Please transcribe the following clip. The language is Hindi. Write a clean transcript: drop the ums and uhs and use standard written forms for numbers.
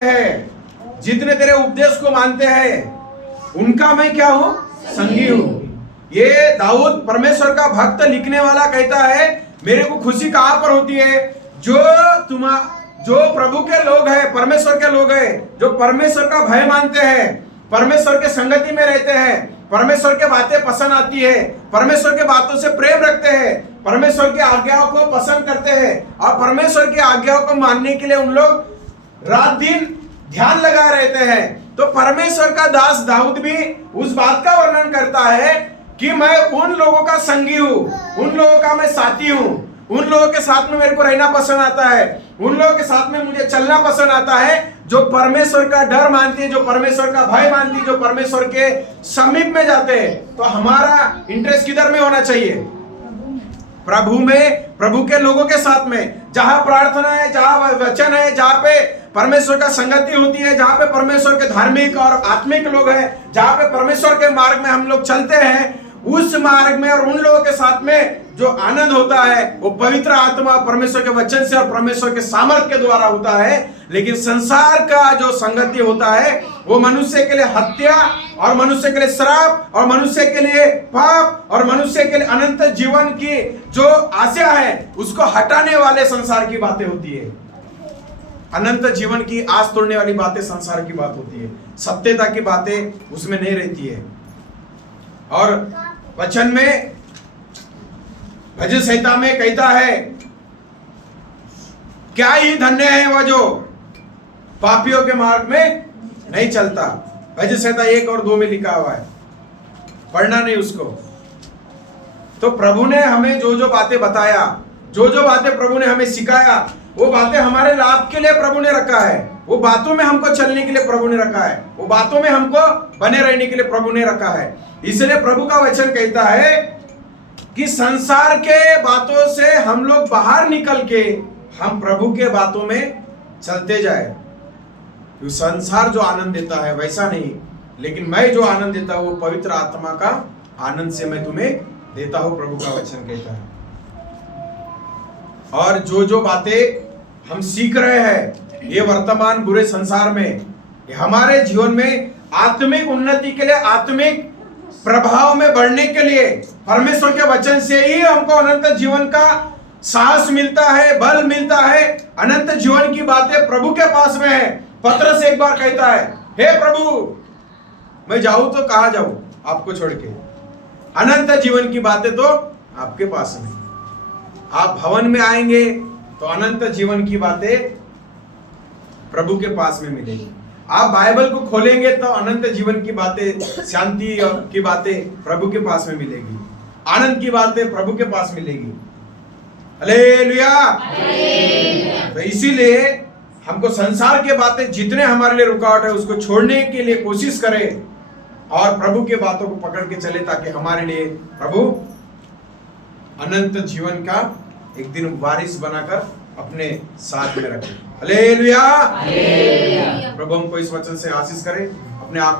है, जितने तेरे उपदेश को मानते हैं उनका मैं क्या हूं? संगी हूं। ये दाऊद परमेश्वर का भक्त लिखने वाला कहता है, मेरे को खुशी कहां पर होती है? जो प्रभु के लोग हैं, परमेश्वर के लोग हैं, जो परमेश्वर का भय मानते हैं, परमेश्वर के संगति में रहते हैं, परमेश्वर के बातें पसंद आती है, परमेश्वर के बातों से प्रेम रखते हैं, परमेश्वर की आज्ञाओं को पसंद करते हैं और परमेश्वर की आज्ञाओं को मानने के लिए उन लोग रात दिन ध्यान लगाए रहते हैं। तो परमेश्वर का दास दाऊद भी उस बात का वर्णन करता है कि मैं उन लोगों का संगी हूं, उन लोगों का मैं साथी हूं, उन लोगों के साथ में मेरे को रहना पसंद आता है, उन लोगों के साथ में मुझे चलना पसंद आता है जो परमेश्वर का डर मानती है, जो परमेश्वर का भय मानती है, जो परमेश्वर के समीप में जाते हैं। तो हमारा इंटरेस्ट किधर में होना चाहिए? प्रभु में, प्रभु के लोगों के साथ में, जहां प्रार्थना है, जहां वचन है, जहां पे परमेश्वर का संगति होती है, जहां पे परमेश्वर के धार्मिक और आत्मिक लोग हैं, जहां पे परमेश्वर के मार्ग में हम लोग चलते हैं, उस मार्ग में और उन लोगों के साथ में जो आनंद होता है वो पवित्र आत्मा परमेश्वर के वचन से और परमेश्वर के सामर्थ के द्वारा होता है। लेकिन संसार का जो संगति होता है वो मनुष्य के लिए हत्या और मनुष्य के लिए श्राप और मनुष्य के लिए पाप और मनुष्य के लिए अनंत जीवन की जो आशा है उसको हटाने वाले संसार की बातें होती है। अनंत जीवन की आस तोड़ने वाली बातें संसार की बात होती है, सत्यता की बातें उसमें नहीं रहती है। और वचन में, भजन संहिता में कहता है, क्या ही धन्य है वह जो पापियों के मार्ग में नहीं चलता। भजन संहिता 1 और 2 में लिखा हुआ है, पढ़ना नहीं उसको। तो प्रभु ने हमें जो जो बातें बताया, जो जो बातें प्रभु ने हमें सिखाया, वो बातें हमारे लाभ के लिए प्रभु ने रखा है, वो बातों में हमको चलने के लिए प्रभु ने रखा है, वो बातों में हमको बने रहने के लिए प्रभु ने रखा है। इसलिए प्रभु का वचन कहता है कि संसार के बातों से हम लोग बाहर निकल के हम प्रभु के बातों में चलते जाए। तो संसार जो आनंद देता है वैसा नहीं, लेकिन मैं जो आनंद देता हूं वो पवित्र आत्मा का आनंद से मैं तुम्हें देता हूं, प्रभु का वचन कहता है। और जो जो बातें हम सीख रहे हैं ये वर्तमान बुरे संसार में, ये हमारे जीवन में आत्मिक उन्नति के लिए, आत्मिक प्रभाव में बढ़ने के लिए, परमेश्वर के वचन से ही हमको अनंत जीवन का साहस मिलता है, बल मिलता है। अनंत जीवन की बातें प्रभु के पास में है। पत्रस एक बार कहता है, हे प्रभु मैं जाऊं तो कहां जाऊं आपको छोड़ के? अनंत जीवन की बातें तो आपके पास में। आप भवन में आएंगे तो अनंत जीवन की बातें प्रभु के पास में मिलेगी। आप बाइबल को खोलेंगे तो अनंत जीवन की बातें, शांति की बातें प्रभु के पास में मिलेगी, आनंद की बातें प्रभु के पास मिलेगी। हालेलुया। तो इसीलिए हमको संसार के बातें जितने हमारे लिए रुकावट है उसको छोड़ने के लिए कोशिश करें और प्रभु के बातों को पकड़ के चले, ताकि हमारे लिए प्रभु अनंत जीवन का एक दिन वारिस बनाकर अपने साथ में रखें। हालेलुया। प्रभु हमको इस वचन से आशीष करे। अपने आप